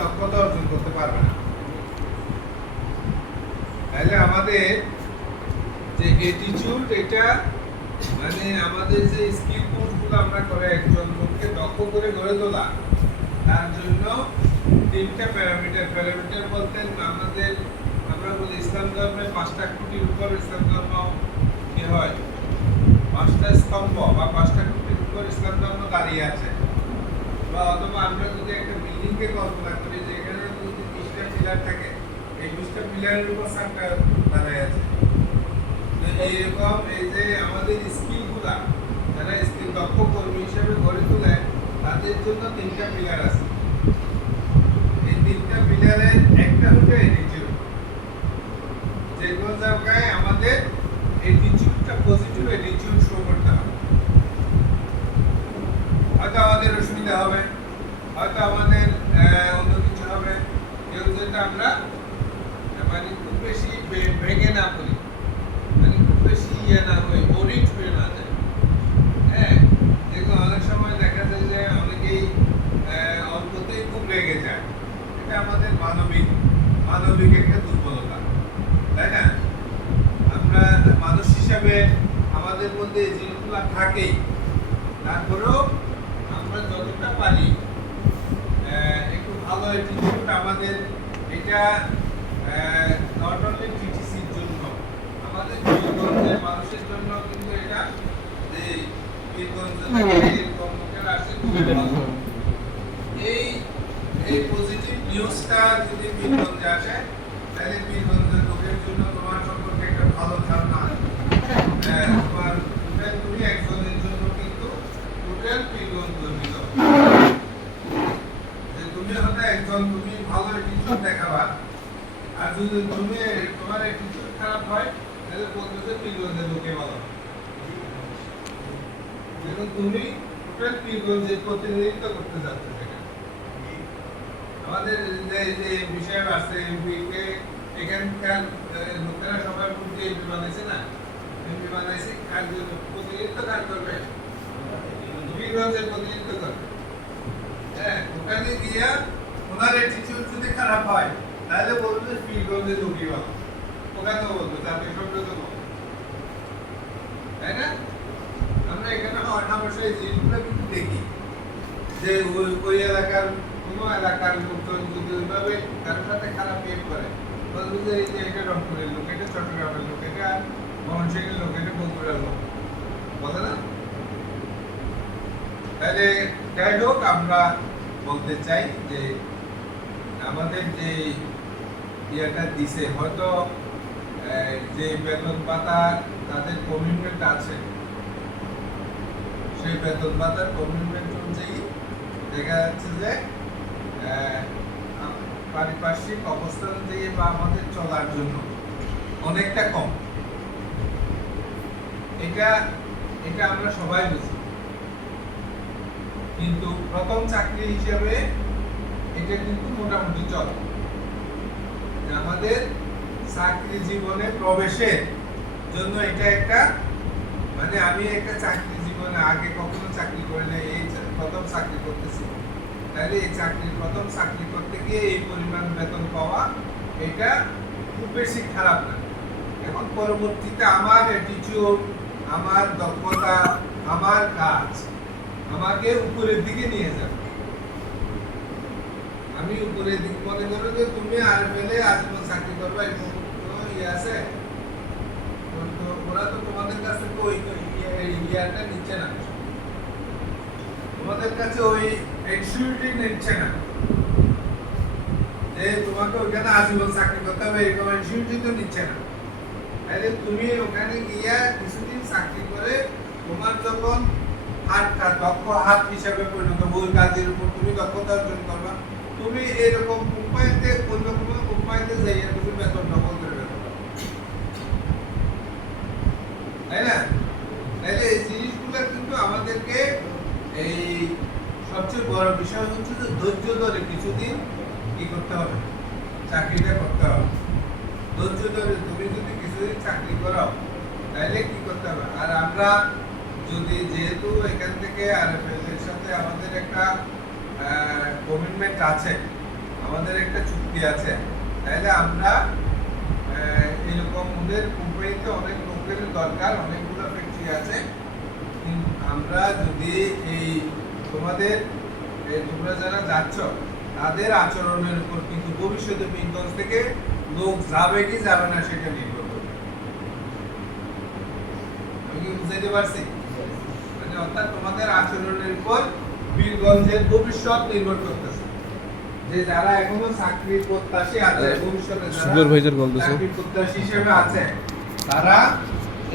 দক্ষতা অর্জন করতে পারবে না। তাহলে আমাদের যে অ্যাটিটিউড, এটা মানে আমাদের যে স্কিল কোর্সগুলো আমরা করে একজন লোককে দক্ষ করে গড়ে তোলা, তার জন্য তিনটা প্যারামিটার বলতে আমাদের আমরা বলি ইসলাম ধর্মে 5টা খুঁটির উপর ইসলাম ধর্ম কি হয়, 5টা স্তম্ভ বা 5টা খুঁটির উপর ইসলাম ধর্ম দাঁড়িয়ে আছে। বা অথবা আমরা যদি একটা বিল্ডিংকে কল্পনা করি যে এখানে যদি 20টা পিলার থাকে, এই 20টা পিলারের উপর সাতটা দাঁড়িয়ে আছে। এইরকম এই যে আমাদের স্কিলগুলা, যারা স্কিল দক্ষ কর্মী হিসেবে গড়ে তোলে, তাদের জন্য 3টা পিলার আছে। এই 3টা পিলারের একটা হচ্ছে অ্যাটিটিউড। যে কোনো জায়গায় আমাদের অ্যাটিটিউডটা পজিটিভ অ্যাটিটিউড শো করতে হবে। হয়তো আমাদের অসুবিধা হবে, হয়তো আমাদের অন্য কিছু হবে, কেউ যেটা আমরা মানে খুব বেশি ভেঙে না পড়ি, মানে খুব বেশি না হয়ে ওরিট হয়ে না যায়। হ্যাঁ, দেখুন অনেক সময় দেখা যায় যে অনেকেই অল্পতেই খুব রেগে যায়। এটা আমাদের মানবিক একটা দুর্বলতা, তাই না? আমরা মানুষ হিসাবে আমাদের মধ্যে এই জিনিসগুলো থাকেই, তারপরেও আমরা যতটা পারি একটু ভালো অ্যাটিটিউড আমাদের, এটা নট অনলি টিটিসির জন্য, আমাদের পীরগঞ্জের মানুষের জন্য কিন্তু এটা যে পীরগঞ্জ এরকম লোকেরা আসে এই পজিটিভ নিউজটা যদি পীরগঞ্জে আসে, তাহলে পীরগঞ্জের লোকের জন্য তোমার সম্পর্কে একটা ভালো ধারণা, তোমার তুমি একজনের জন্য কিন্তু টোটাল পীরগঞ্জ গর্বিত। যে তুমি হয়তো একজন, তুমি ভালো অ্যাটিটিউড দেখাবা, আর যদি তুমি তোমার অ্যাটিটিউড খারাপ হয়, তাহলে বলবে যে পীরগঞ্জের লোকে ভালো। দেখুন তুমি টোটাল পীরগঞ্জের প্রতিনিধিত্ব করতে যাচ্ছ। আমাদের যে বিষয় আছে এমপিকে, এখানকার লোকেরা সবাই বলতে এমপি বানাইছে না, এমপি বানাইছে কার জন্য? প্রতিনিধিত্ব কার করবে? পীরগঞ্জের প্রতিনিধিত্ব করবে। হ্যাঁ, ওখানে গিয়া ওনার অ্যাটিটিউড যদি খারাপ হয়, তাহলে বলবে পীরগঞ্জের লোকই ভালো। ওখানেও বলবে জাতীয় সংসদে বলবে, তাই না? আমরা এখানে অনাবশ্যক এই জিনিসগুলো কিন্তু দেখি যে ওই এলাকার কোনো এলাকার লোকজন যদি ওইভাবে কারোর সাথে খারাপ বিহেভ করে, বলবে যে এই যে এটা রংপুরের লোক, এটা চট্টগ্রামের লোক, এটা ময়মনসিংহের লোক, এটা বগুড়ার লোক, বলে না? তাহলে যাই হোক, আমরা বলতে চাই যে আমাদের যে ইয়েটা দিছে, হয়তো যে বেতন ভাতা তাদের কমিটমেন্ট আছে, সেই বেতন ভাতার কমিটমেন্ট অনুযায়ী দেখা যাচ্ছে যে পারিপার্শ্বিক অবস্থা অনুযায়ী বা আমাদের চলার জন্য অনেকটা কম। এটা আমরা সবাই বুঝি, কিন্তু প্রথম চাকরি হিসেবে এটা কিন্তু মোটামুটি চলে। আমাদের চাকরি জীবনে প্রবেশের জন্য এটা একটা, মানে আমি একটা চাকরি জীবনে আগে কখনো চাকরি করি না, এই প্রথম চাকরি করতেছি, তাহলে এই প্রথম চাকরি করতে গিয়ে এই পরিমাণ বেতন পাওয়া, এটা খুব বেশি খারাপ না। এখন পরবর্তীতে আমার অ্যাটিটিউড, আমার দক্ষতা, আমার কাজ আমাকে উপরের দিকে নিয়ে যাবে। আমি উপরের দিকে মনে করো যে তুমি আর পেলে আজীবন চাকরি করবে, এরকম ইয়ে আছে, ওরা তো তোমাদের কাছ থেকে ওই ইয়ারটা নিচ্ছে না, তোমাদের কাছে ওই এক্সিকিউটিভ নিচ্ছে না যে তোমাকে ওখানে আজীবন চাকরি করতে হবে, এরকম এক্সিকিউটিভ তো নিচ্ছে না। তাহলে তুমি ওখানে গিয়া কিছুদিন চাকরি করে তোমার যখন হাতটা দক্ষ হাত হিসাবে পরিণত হবে, ওই কাজের উপর তুমি দক্ষতা অর্জন করবা, তুমি এরকম কোম্পানিতে অন্য কোনো কোম্পানিতে যাইয়া তুমি বেতন ডবল করে বেতন পাবে, তাই না? তাহলে এই জিনিসগুলো কিন্তু আমাদেরকে, এই সবচেয়ে বড় বিষয় হচ্ছে যে ধৈর্য ধরে কিছুদিন কি করতে হবে, চাকরিটা করতে হবে। ধৈর্য ধরে তুমি যদি কিছুদিন চাকরি করো, তাহলে কি করতে হবে? আর আমরা যদি যেহেতু এখান থেকে আর এর সাথে আমাদের একটা কমিটমেন্ট আছে, আমাদের একটা চুক্তি আছে, তাহলে আমরা এরকম ওদের কোম্পানিতে অনেক লোকের দরকার, অনেকগুলো ফ্যাক্টরি আছে, কিন্তু আমরা যদি এই তোমাদের তোমরা যারা যাচ্ছ তাদের আচরণের উপর কিন্তু ভবিষ্যতে মিনগঞ্জ থেকে লোক যাবে কি যাবে না সেটা নির্ভর করবে। আমি কি বুঝাইতে পারছি? মানে অর্থাৎ তোমাদের আচরণের উপর বীরগঞ্জের ভবিষ্যৎ নির্ভর করতেছে। যে যারা এখনো চাকরির প্রত্যাশী আছে, ভবিষ্যতে যারা সুপারভাইজার বলতেছে চাকরির প্রত্যাশী হিসেবে আছে, তারা